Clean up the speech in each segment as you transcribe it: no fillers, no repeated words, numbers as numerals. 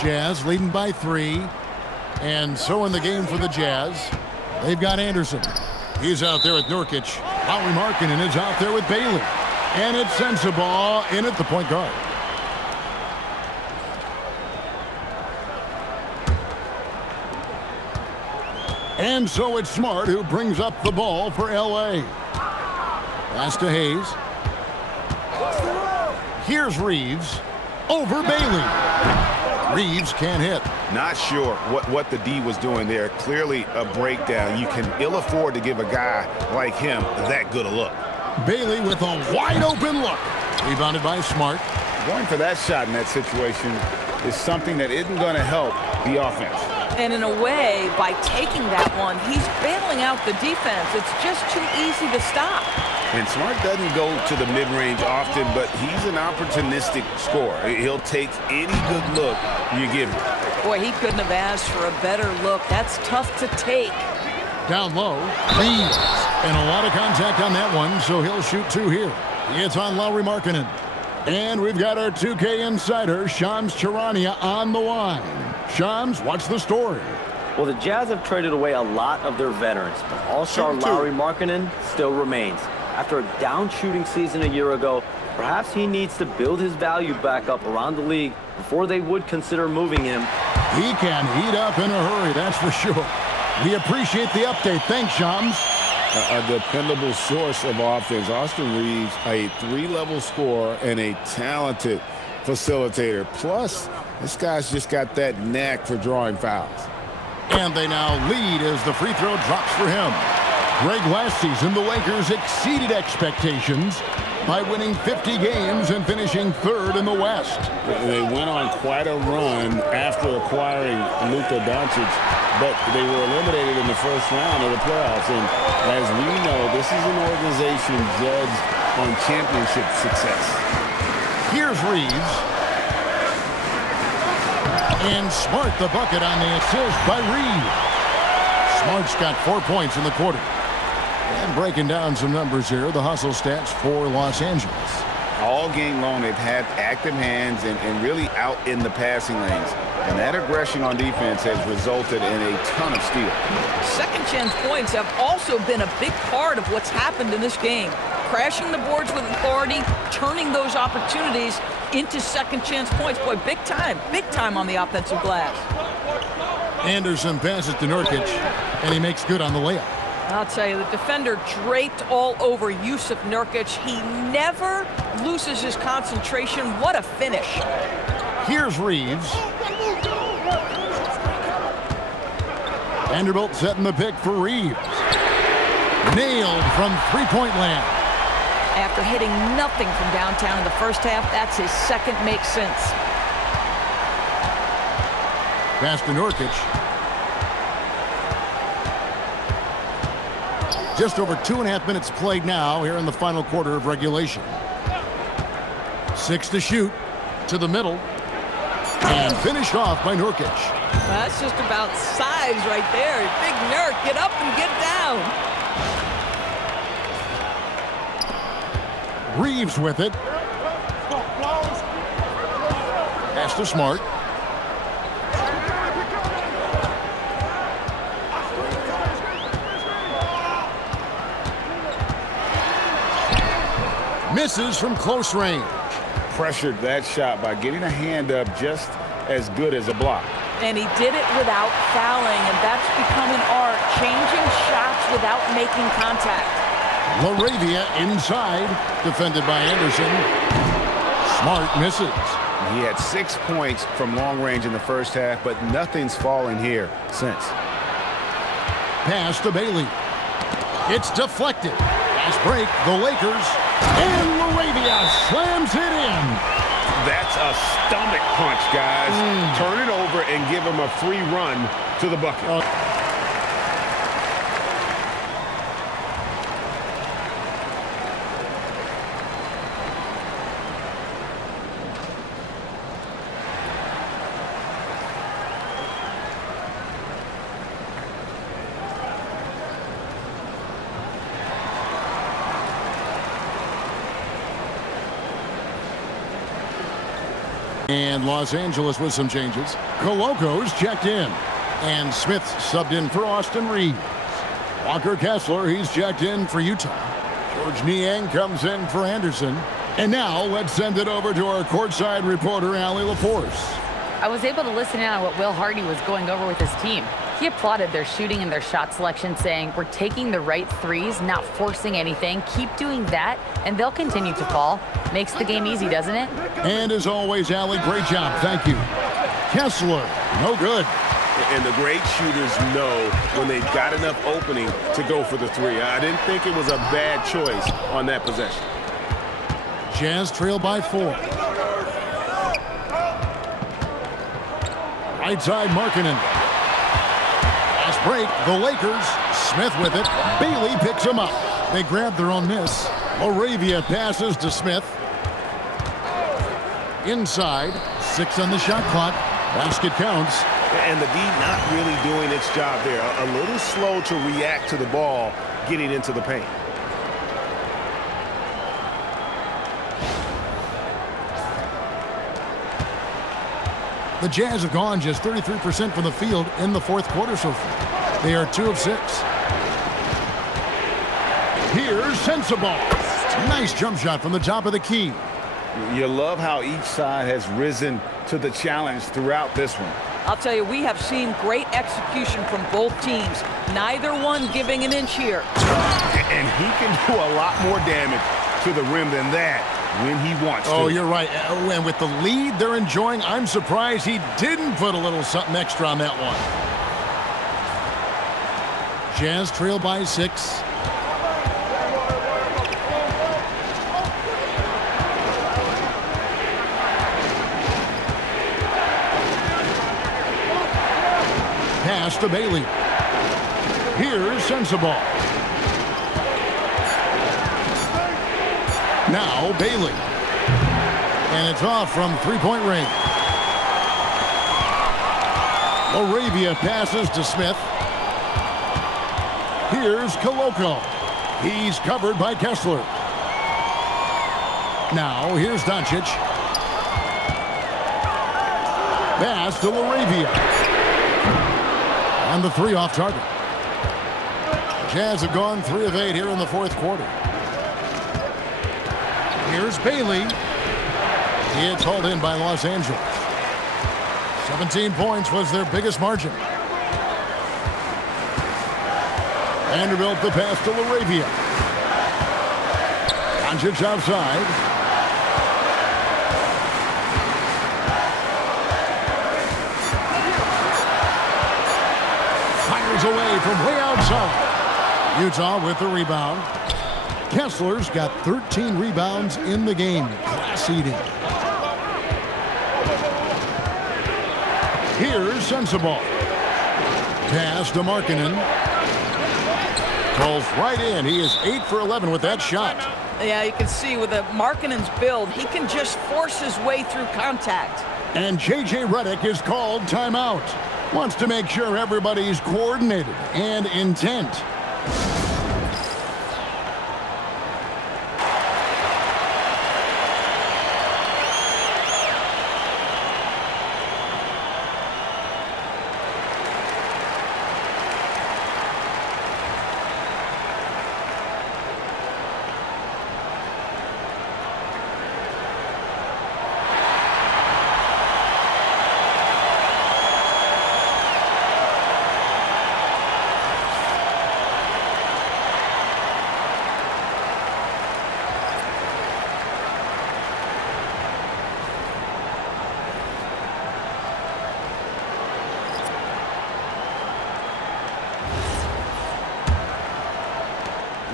Jazz leading by 3. And so in the game for the Jazz, they've got Anderson. He's out there with Nurkic. Lauri Markkanen is out there with Bailey. And it sends the ball in at the point guard. And so it's Smart who brings up the ball for L.A. Pass to Hayes. Here's Reeves over Bailey. Reeves can't hit. Not sure what the D was doing there. Clearly a breakdown. You can ill afford to give a guy like him that good a look. Bailey with a wide open look. Rebounded by Smart. Going for that shot in that situation is something that isn't going to help the offense. And in a way, by taking that one, he's bailing out the defense. It's just too easy to stop. And Smart doesn't go to the mid-range often, but he's an opportunistic scorer. He'll take any good look you give him. Boy, he couldn't have asked for a better look. That's tough to take. Down low, Reeves. And a lot of contact on that one, so he'll shoot 2 here. It's on Lauri Markkanen. And we've got our 2K insider, Shams Charania, on the line. Shams, what's the story? Well, the Jazz have traded away a lot of their veterans, but all-star Lauri Markkanen still remains. After a down shooting season a year ago, perhaps he needs to build his value back up around the league before they would consider moving him. He can heat up in a hurry, that's for sure. We appreciate the update. Thanks, Shams. A dependable source of offense. Austin Reeves, a 3-level scorer and a talented facilitator. Plus, this guy's just got that knack for drawing fouls. And they now lead as the free throw drops for him. Greg, last season, the Lakers exceeded expectations by winning 50 games and finishing 3rd in the West. They went on quite a run after acquiring Luka Doncic, but they were eliminated in the first round of the playoffs. And as we know, this is an organization judged on championship success. Here's Reeves. And Smart the bucket on the assist by Reeves. Smart's got 4 points in the quarter. And breaking down some numbers here, the hustle stats for Los Angeles. All game long, they've had active hands and really out in the passing lanes. And that aggression on defense has resulted in a ton of steals. Second chance points have also been a big part of what's happened in this game. Crashing the boards with authority, turning those opportunities into second chance points. Boy, big time on the offensive glass. Anderson passes to Nurkic, and he makes good on the layup. I'll tell you, the defender draped all over Yusuf Nurkic. He never loses his concentration. What a finish. Here's Reeves. Vanderbilt setting the pick for Reeves. Nailed from three-point land. After hitting nothing from downtown in the first half, that's his second makes sense. Pass to Nurkic. Just over 2.5 minutes played now here in the final quarter of regulation. 6 to shoot. To the middle. And finished off by Nurkic. That's just about size right there. Big Nurk, get up and get down. Reeves with it. Pass to Smart. Misses from close range. Pressured that shot by getting a hand up just as good as a block. And he did it without fouling, and that's become an art, changing shots without making contact. LaRavia inside, defended by Anderson. Smart misses. He had 6 points from long range in the first half, but nothing's fallen here since. Pass to Bailey. It's deflected. Fast break, the Lakers. And LaRavia slams it in. That's a stomach punch, guys. Turn it over and give him a free run to the bucket. And Los Angeles with some changes. Coloco's checked in. And Smith's subbed in for Austin Reeves. Walker Kessler, he's checked in for Utah. George Niang comes in for Anderson. And now let's send it over to our courtside reporter, Allie LaForce. I was able to listen in on what Will Hardy was going over with his team. He applauded their shooting and their shot selection, saying, "We're taking the right threes, not forcing anything. Keep doing that, and they'll continue to fall." Makes the game easy, doesn't it? And as always, Allie, great job. Thank you. Kessler, no good. And the great shooters know when they've got enough opening to go for the three. I didn't think it was a bad choice on that possession. Jazz trail by 4. Right side, Markkanen. Fast break, the Lakers. Smith with it. Bailey picks him up. They grab their own miss. Moravia passes to Smith. Inside, 6 on the shot clock. Basket counts. And the D not really doing its job there. A little slow to react to the ball getting into the paint. The Jazz have gone just 33% from the field in the fourth quarter so far. They are 2 of 6. Here's Sensabaugh. Nice jump shot from the top of the key. You love how each side has risen to the challenge throughout this one. I'll tell you, we have seen great execution from both teams. Neither one giving an inch here. And he can do a lot more damage to the rim than that when he wants to. Oh, you're right. And with the lead they're enjoying, I'm surprised he didn't put a little something extra on that one. Jazz trail by 6. Pass to Bailey. Here's Sensabaugh. Now Bailey. And it's off from three-point range. Moravia passes to Smith. Here's Coloco. He's covered by Kessler. Now here's Doncic. Pass to Moravia. And the 3 off target. Jazz have gone 3 of 8 here in the fourth quarter. Here's Bailey. It's hauled in by Los Angeles. 17 points was their biggest margin. Vanderbilt the pass to Laravia. Doncic outside. Fires away from way outside. Utah with the rebound. Kessler's got 13 rebounds in the game. Class eating. Here's Sensabaugh. Pass to Markkanen. Calls right in. He is 8 for 11 with that shot. Yeah, you can see with Markkanen's build, he can just force his way through contact. And J.J. Redick is called timeout. Wants to make sure everybody's coordinated and intent.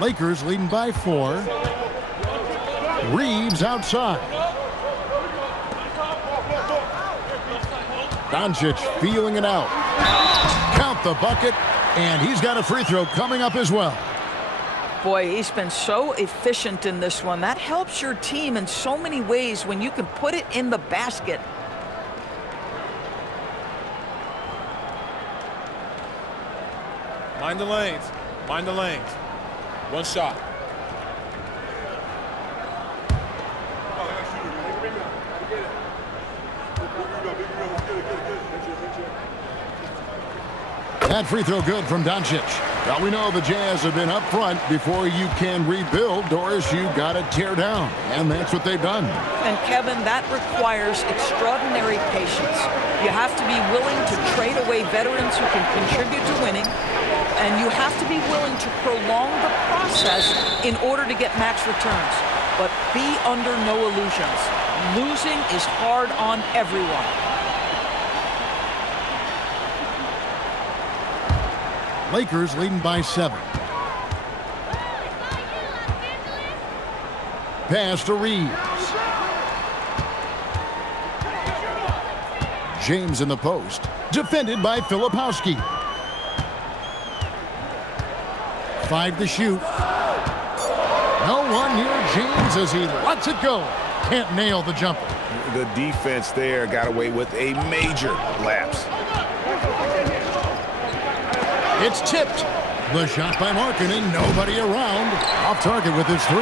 Lakers leading by 4. Reeves outside. Doncic feeling it out. Count the bucket, and he's got a free throw coming up as well. Boy, he's been so efficient in this one. That helps your team in so many ways when you can put it in the basket. Mind the lanes. Mind the lanes. One shot. That free throw good from Doncic. Now we know the Jazz have been up front. Before you can rebuild, Doris, you got to tear down. And that's what they've done. And Kevin, that requires extraordinary patience. You have to be willing to trade away veterans who can contribute to winning. And you have to be willing to prolong the process in order to get max returns. But be under no illusions. Losing is hard on everyone. Lakers leading by 7. Pass to Reeves. James in the post. Defended by Filipowski. 5 to shoot. No one near James as he lets it go. Can't nail the jumper. The defense there got away with a major lapse. It's tipped. The shot by Markkanen. Nobody around. Off target with his 3.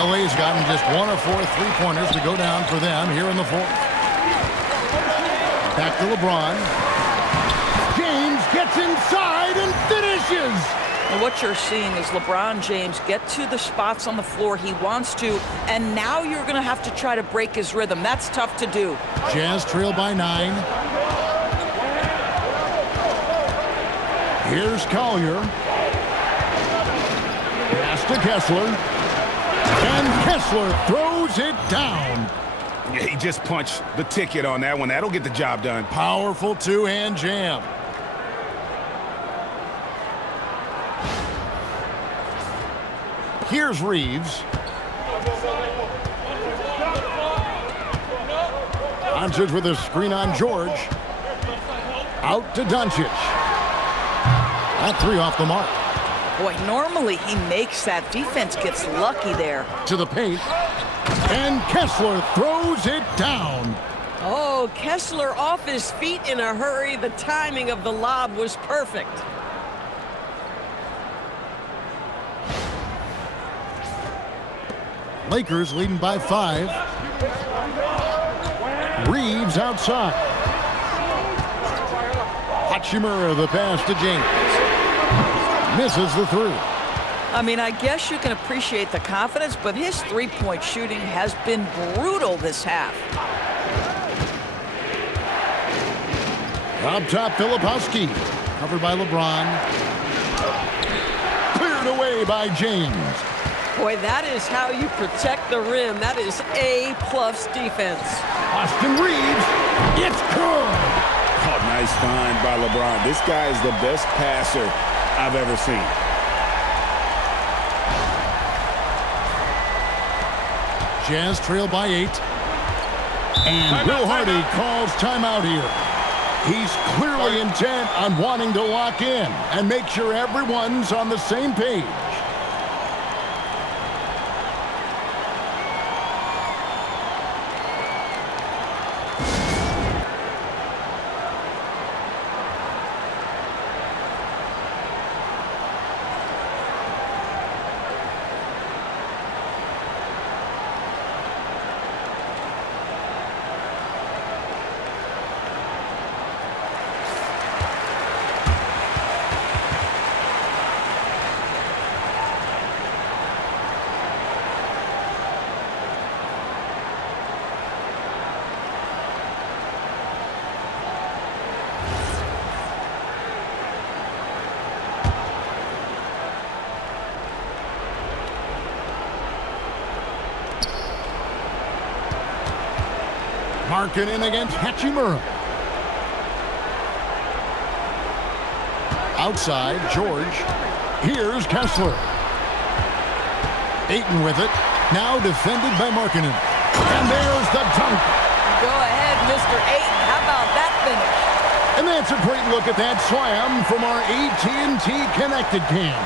LA's gotten just 1 of 4 3-pointers to go down for them here in the 4th. Back to LeBron. James gets inside and finishes. And what you're seeing is LeBron James get to the spots on the floor he wants to, and now you're going to have to try to break his rhythm. That's tough to do. Jazz trail by 9. Here's Collier. Pass to Kessler. And Kessler throws it down. Yeah, he just punched the ticket on that one. That'll get the job done. Powerful two-hand jam. Here's Reeves. Doncic with a screen on George. Out to Doncic. That 3 off the mark. Boy, normally he makes that. Defense gets lucky there. To the paint. And Kessler throws it down. Oh, Kessler off his feet in a hurry. The timing of the lob was perfect. Lakers leading by 5. Reeves outside. Hachimura the pass to James. Misses the 3. I mean, I guess you can appreciate the confidence, but his three-point shooting has been brutal this half. Up top, Filipowski. Covered by LeBron. Cleared away by James. Boy, that is how you protect the rim. That is A-plus defense. Austin Reeves. It's good. Oh, nice find by LeBron. This guy is the best passer I've ever seen. Jazz trail by 8. And Will Hardy calls timeout here. He's clearly intent on wanting to lock in and make sure everyone's on the same page. Markkanen against Hachimura. Outside, George. Here's Kessler. Ayton with it. Now defended by Markkanen. And there's the dunk. Go ahead, Mr. Ayton. How about that finish? And that's a great look at that slam from our AT&T Connected Cam.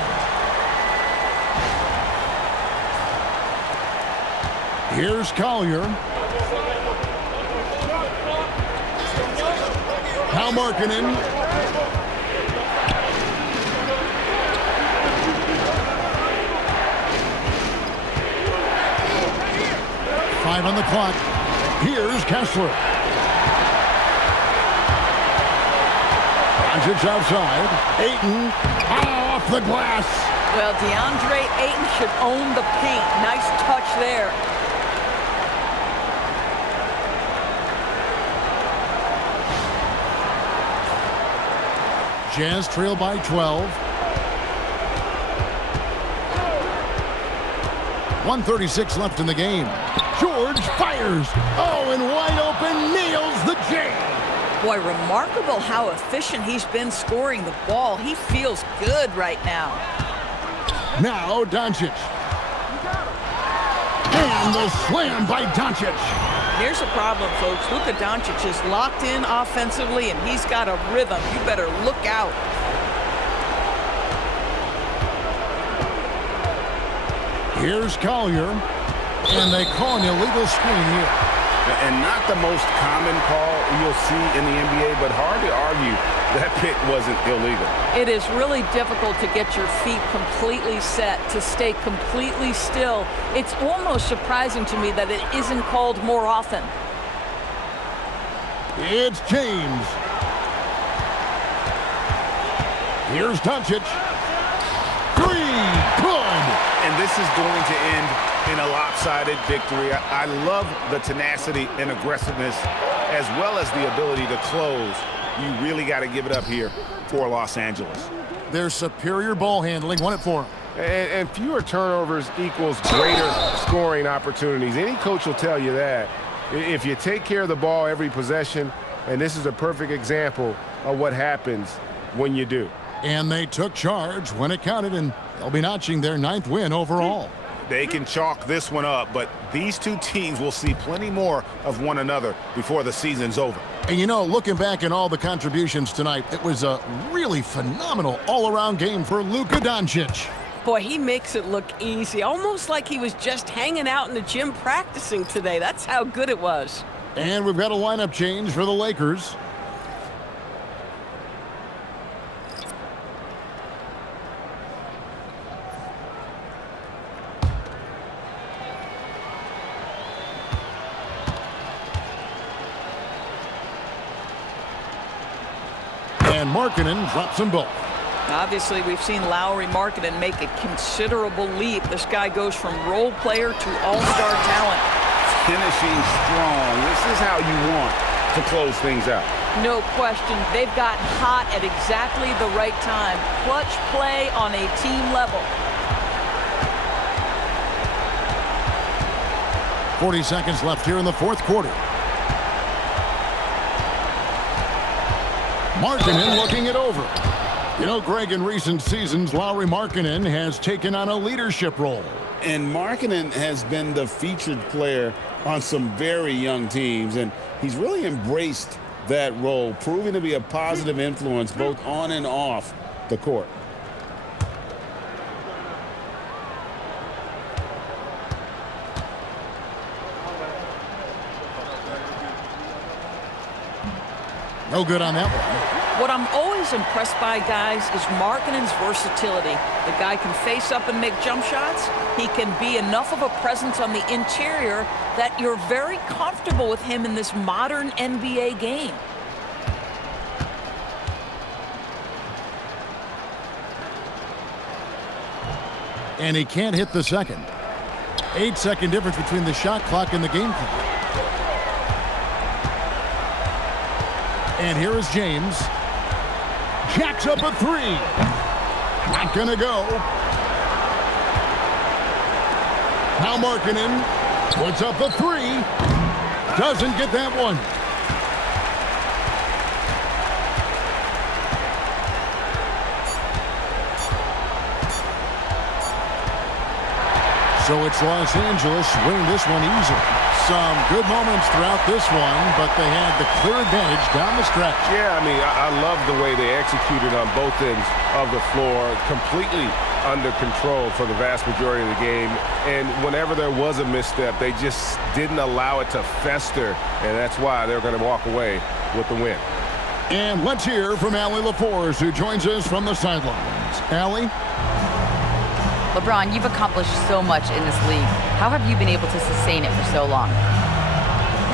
Here's Collier. Now Markkanen. Five on the clock. Here's Kessler. Doncic outside. Ayton off the glass. Well, DeAndre Ayton should own the paint. Nice touch there. Jazz trail by 12. 1:36 left in the game. George fires. Oh, and wide open, nails the J. Boy, remarkable how efficient he's been scoring the ball. He feels good right now. Now Doncic. And the slam by Doncic. Here's the problem, folks. Luka Doncic is locked in offensively, and he's got a rhythm. You better look out. Here's Collier, and they call an illegal screen here. And not the most common call you'll see in the NBA, but hard to argue that pick wasn't illegal. It is really difficult to get your feet completely set, to stay completely still. It's almost surprising to me that it isn't called more often. It's James. Here's Doncic. Three, good. And this is going to end in a lopsided victory. I love the tenacity and aggressiveness as well as the ability to close. You really got to give it up here for Los Angeles. Their superior ball handling won it for them. And fewer turnovers equals greater scoring opportunities. Any coach will tell you that. If you take care of the ball every possession, and this is a perfect example of what happens when you do. And they took charge when it counted, and they'll be notching their 9th win overall. They can chalk this one up, but these two teams will see plenty more of one another before the season's over. And you know, looking back at all the contributions tonight, it was a really phenomenal all-around game for Luka Doncic. Boy, he makes it look easy, almost like he was just hanging out in the gym practicing today. That's how good it was. And we've got a lineup change for the Lakers. And Markkanen drops them both. Obviously, we've seen Lauri Markkanen make a considerable leap. This guy goes from role player to all-star talent. Finishing strong. This is how you want to close things out. No question. They've gotten hot at exactly the right time. Clutch play on a team level. 40 seconds left here in the fourth quarter. Markkanen looking it over. You know, Greg, in recent seasons, Lauri Markkanen has taken on a leadership role. And Markkanen has been the featured player on some very young teams, and he's really embraced that role, proving to be a positive influence both on and off the court. No good on that one. What I'm always impressed by, guys, is Markkanen's versatility. The guy can face up and make jump shots. He can be enough of a presence on the interior that you're very comfortable with him in this modern NBA game. And he can't hit the second. 8-second difference between the shot clock and the game clock. And here is James. Jacks up a three. Not gonna go. Now Markkanen puts up a three. Doesn't get that one. So it's Los Angeles winning this one easily. Some good moments throughout this one, but they had the clear advantage down the stretch. Yeah, I mean, I love the way they executed on both ends of the floor, completely under control for the vast majority of the game. And whenever there was a misstep, they just didn't allow it to fester, and that's why they're going to walk away with the win. And let's hear from Allie LaForce, who joins us from the sidelines. Allie? LeBron, you've accomplished so much in this league. How have you been able to sustain it for so long?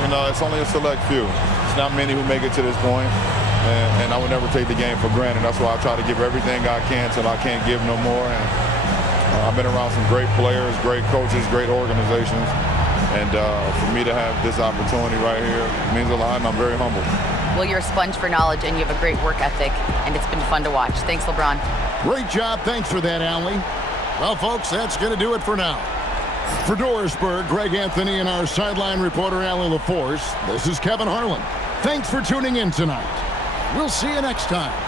You know, it's only a select few. It's not many who make it to this point. and I would never take the game for granted. That's why I try to give everything I can till I can't give no more. And I've been around some great players, great coaches, great organizations. And for me to have this opportunity right here means a lot, and I'm very humble. Well, you're a sponge for knowledge, and you have a great work ethic, and it's been fun to watch. Thanks, LeBron. Great job. Thanks for that, Allie. Well, folks, that's going to do it for now. For Dorisburg, Greg Anthony, and our sideline reporter, Allie LaForce, this is Kevin Harlan. Thanks for tuning in tonight. We'll see you next time.